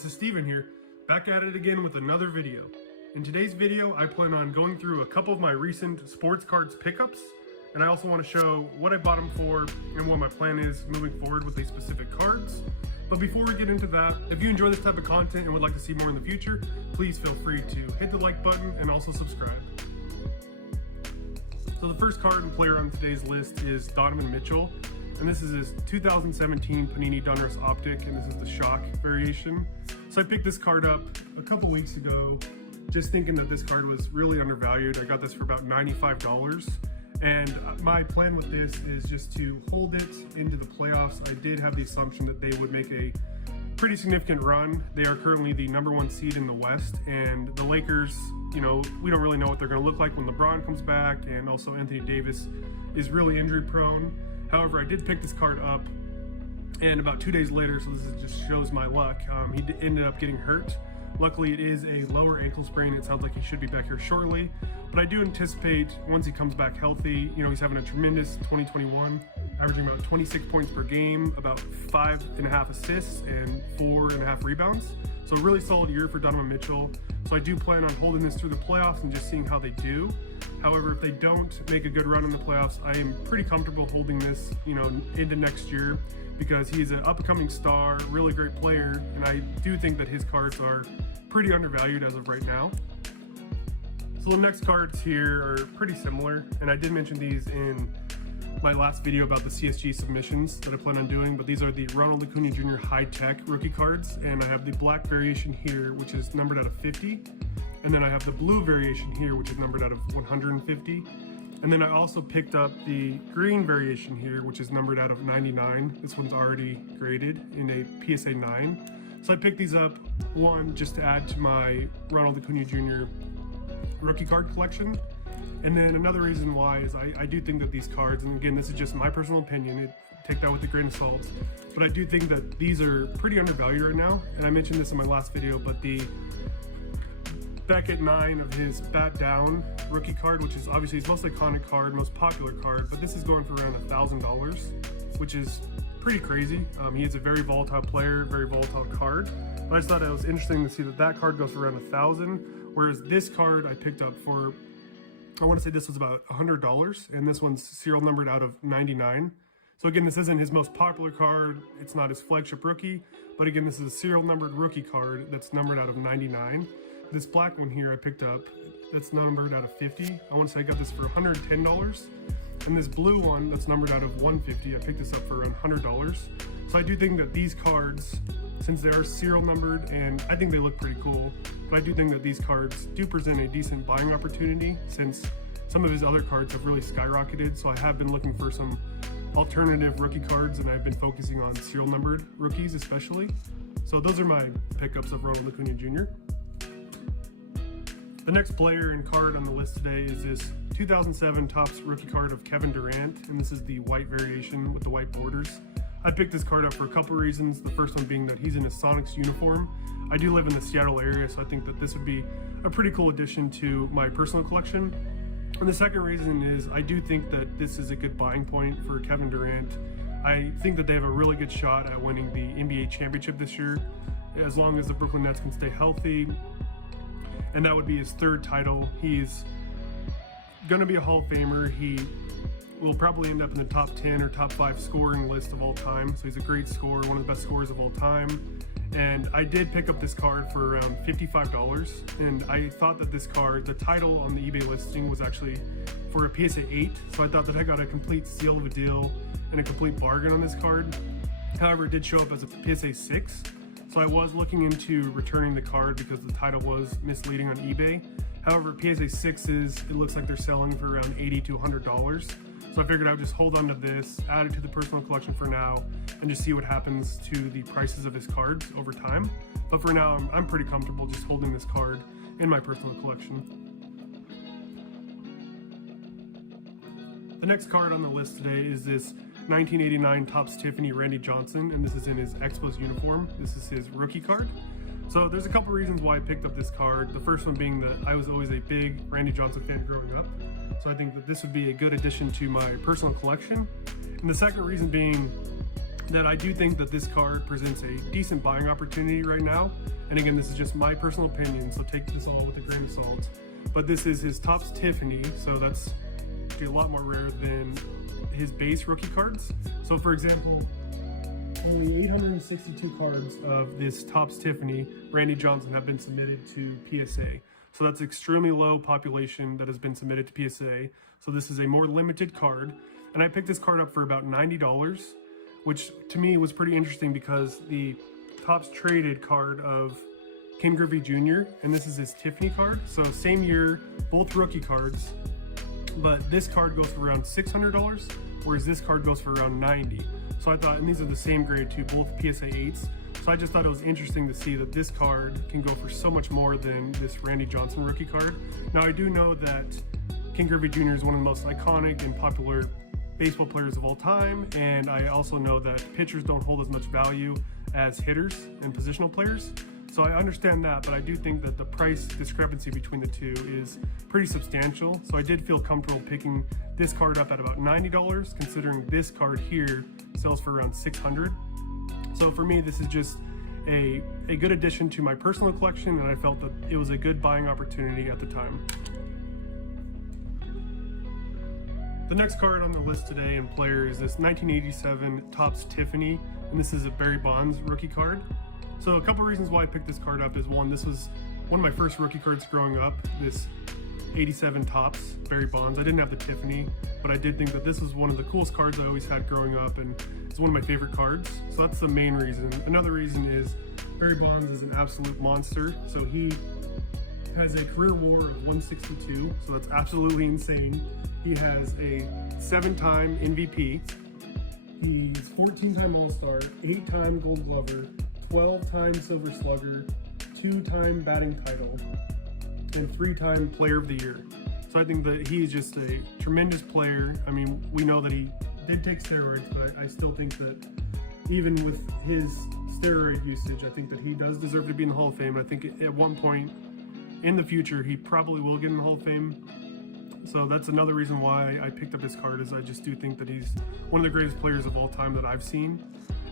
this is Steven here, back at it again with another video. In today's video, I plan on going through a couple of my recent sports cards pickups, and I also want to show what I bought them for and what my plan is moving forward with these specific cards. But before we get into that, if you enjoy this type of content and would like to see more in the future, please feel free to hit the like button and also subscribe. So the first card and player on today's list is Donovan Mitchell. And this is his 2017 Panini Donruss Optic, and this is the Shock variation. So I picked this card up a couple weeks ago, just thinking that this card was really undervalued. I got this for about $95. And my plan with this is just to hold it into the playoffs. I did have the assumption that they would make a pretty significant run. They are currently the #1 seed in the West, and the Lakers, you know, we don't really know what they're going to look like when LeBron comes back, and also Anthony Davis is really injury prone. However, I did pick this card up, and about 2 days later, so this just shows my luck, he ended up getting hurt. Luckily, it is a lower ankle sprain. It sounds like he should be back here shortly, but I do anticipate once he comes back healthy, you know, he's having a tremendous 2021, averaging about 26 points per game, about 5.5 assists and 4.5 rebounds. So a really solid year for Donovan Mitchell. So I do plan on holding this through the playoffs and just seeing how they do. However, if they don't make a good run in the playoffs, I am pretty comfortable holding this, you know, into next year, because he's an up-and-coming star, really great player, and I do think that his cards are pretty undervalued as of right now. So the next cards here are pretty similar, and I did mention these in my last video about the CSG submissions that I plan on doing, but these are the Ronald Acuna Jr. high-tech rookie cards, and I have the black variation here, which is numbered out of 50. And then I have the blue variation here, which is numbered out of 150. And then I also picked up the green variation here, which is numbered out of 99. This one's already graded in a PSA 9. So I picked these up, one, just to add to my Ronald Acuna Jr. rookie card collection. And then another reason why is I do think that these cards, and again, this is just my personal opinion, take that with a grain of salt, but I do think that these are pretty undervalued right now. And I mentioned this in my last video, but the back at 9 of his Bat Down rookie card, which is obviously his most iconic card, most popular card, but this is going for around $1,000, which is pretty crazy. He is a very volatile player, very volatile card. But I just thought it was interesting to see that that card goes for around $1,000, whereas this card I picked up for, I want to say this was about $100, and this one's serial numbered out of 99. So again, this isn't his most popular card, it's not his flagship rookie, but again, this is a serial numbered rookie card that's numbered out of 99. This black one here I picked up, that's numbered out of 50. I want to say I got this for $110. And this blue one that's numbered out of 150, I picked this up for around $100. So I do think that these cards, since they are serial numbered, and I think they look pretty cool, but I do think that these cards do present a decent buying opportunity, since some of his other cards have really skyrocketed. So I have been looking for some alternative rookie cards, and I've been focusing on serial numbered rookies especially. So those are my pickups of Ronald Acuna Jr. The next player and card on the list today is this 2007 Topps rookie card of Kevin Durant, and this is the white variation with the white borders. I picked this card up for a couple reasons. The first one being that he's in a Sonics uniform. I do live in the Seattle area, so I think that this would be a pretty cool addition to my personal collection. And the second reason is I do think that this is a good buying point for Kevin Durant. I think that they have a really good shot at winning the NBA championship this year, as long as the Brooklyn Nets can stay healthy. And that would be his third title. He's going to be a Hall of Famer. He will probably end up in the top 10 or top 5 scoring list of all time. So he's a great scorer, one of the best scorers of all time. And I did pick up this card for around $55. And I thought that this card, the title on the eBay listing was actually for a PSA 8. So I thought that I got a complete steal of a deal and a complete bargain on this card. However, it did show up as a PSA 6. So I was looking into returning the card because the title was misleading on eBay. However, PSA 6s, it looks like they're selling for around $80 to $100. So I figured I would just hold on to this, add it to the personal collection for now, and just see what happens to the prices of his cards over time. But for now, I'm pretty comfortable just holding this card in my personal collection. The next card on the list today is this 1989 Topps Tiffany Randy Johnson, and this is in his Expos uniform. This is his rookie card. So there's a couple reasons why I picked up this card. The first one being that I was always a big Randy Johnson fan growing up. So I think that this would be a good addition to my personal collection. And the second reason being, that I do think that this card presents a decent buying opportunity right now. And again, this is just my personal opinion, so take this all with a grain of salt. But this is his Topps Tiffany, so that's a lot more rare than his base rookie cards. So for example, only 862 cards of this Topps Tiffany Randy Johnson have been submitted to PSA. So that's extremely low population that has been submitted to PSA. So this is a more limited card. And I picked this card up for about $90, which to me was pretty interesting because the Topps traded card of Ken Griffey Jr. and this is his Tiffany card. So same year, both rookie cards, but this card goes for around $600, whereas this card goes for around $90. So I thought, and these are the same grade too, both PSA 8s. So I just thought it was interesting to see that this card can go for so much more than this Randy Johnson rookie card. Now I do know that Ken Griffey Jr. is one of the most iconic and popular baseball players of all time, and I also know that pitchers don't hold as much value as hitters and positional players. So I understand that, but I do think that the price discrepancy between the two is pretty substantial. So I did feel comfortable picking this card up at about $90, considering this card here sells for around $600. So for me, this is just a good addition to my personal collection, and I felt that it was a good buying opportunity at the time. The next card on the list today in player is this 1987 Topps Tiffany, and this is a Barry Bonds rookie card. So a couple reasons why I picked this card up is one, this was one of my first rookie cards growing up, this 87 Topps Barry Bonds. I didn't have the Tiffany, but I did think that this was one of the coolest cards I always had growing up, and it's one of my favorite cards. So that's the main reason. Another reason is Barry Bonds is an absolute monster. So he has a career WAR of 162, so that's absolutely insane. He has a 7-time MVP. He's 14-time All-Star, 8-time Gold Glover, 12-time Silver Slugger, 2-time batting title, and 3-time Player of the Year. So I think that he's just a tremendous player. I mean, we know that he did take steroids, but I still think that even with his steroid usage, I think that he does deserve to be in the Hall of Fame. I think at one point in the future, he probably will get in the Hall of Fame. So that's another reason why I picked up his card, is I just do think that he's one of the greatest players of all time that I've seen.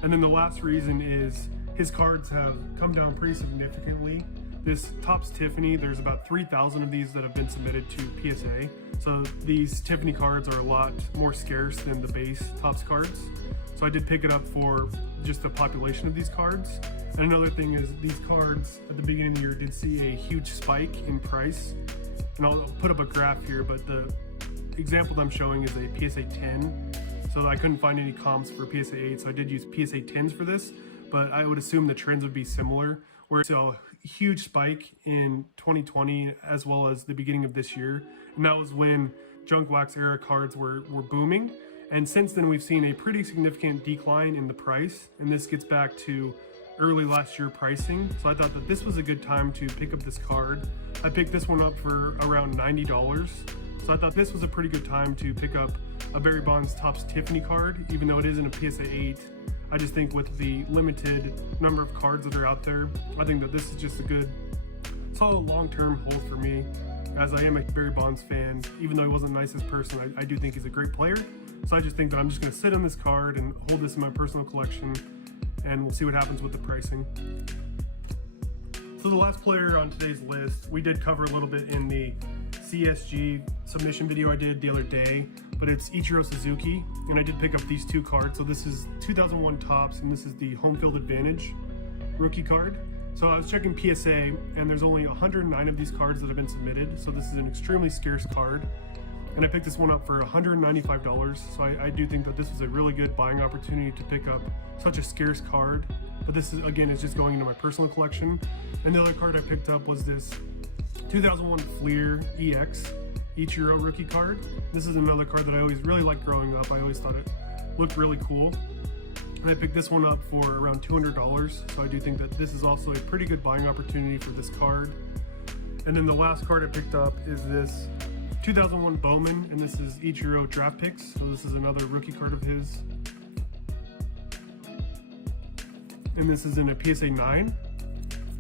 And then the last reason is his cards have come down pretty significantly. This Topps Tiffany, there's about 3,000 of these that have been submitted to PSA. So these Tiffany cards are a lot more scarce than the base Topps cards. So I did pick it up for just the population of these cards. And another thing is these cards at the beginning of the year did see a huge spike in price. And I'll put up a graph here, but the example that I'm showing is a PSA 10. So I couldn't find any comps for PSA 8, so I did use PSA 10s for this, but I would assume the trends would be similar, where it's a huge spike in 2020 as well as the beginning of this year. And that was when junk wax era cards were booming. And since then, we've seen a pretty significant decline in the price, and this gets back to early last year pricing. So I thought that this was a good time to pick up this card. I picked this one up for around $90. So I thought this was a pretty good time to pick up a Barry Bonds Topps Tiffany card, even though it isn't a PSA 8. I just think with the limited number of cards that are out there, I think that this is just a good, solid long-term hold for me, as I am a Barry Bonds fan. Even though he wasn't the nicest person, I do think he's a great player. So I just think that I'm just going to sit on this card and hold this in my personal collection, and we'll see what happens with the pricing. So the last player on today's list, we did cover a little bit in the CSG submission video I did the other day, but it's Ichiro Suzuki, and I did pick up these two cards. So this is 2001 Topps, and this is the Home Field Advantage rookie card. So I was checking PSA, and there's only 109 of these cards that have been submitted, so this is an extremely scarce card. And I picked this one up for $195, so I do think that this was a really good buying opportunity to pick up such a scarce card. But this is, again, is just going into my personal collection. And the other card I picked up was this 2001 Fleer EX Ichiro rookie card. This is another card that I always really liked growing up. I always thought it looked really cool. And I picked this one up for around $200, so I do think that this is also a pretty good buying opportunity for this card. And then the last card I picked up is this 2001 Bowman, and this is Ichiro Draft Picks. So this is another rookie card of his. And this is in a PSA 9.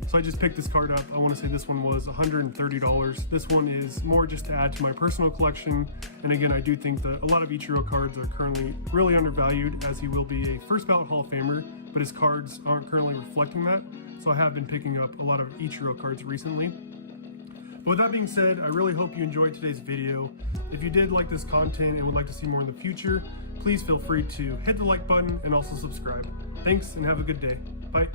So I just picked this card up. I want to say this one was $130. This one is more just to add to my personal collection. And again, I do think that a lot of Ichiro cards are currently really undervalued, as he will be a first ballot Hall of Famer, but his cards aren't currently reflecting that. So I have been picking up a lot of Ichiro cards recently. But with that being said, I really hope you enjoyed today's video. If you did like this content and would like to see more in the future, please feel free to hit the like button and also subscribe. Thanks and have a good day. Bye.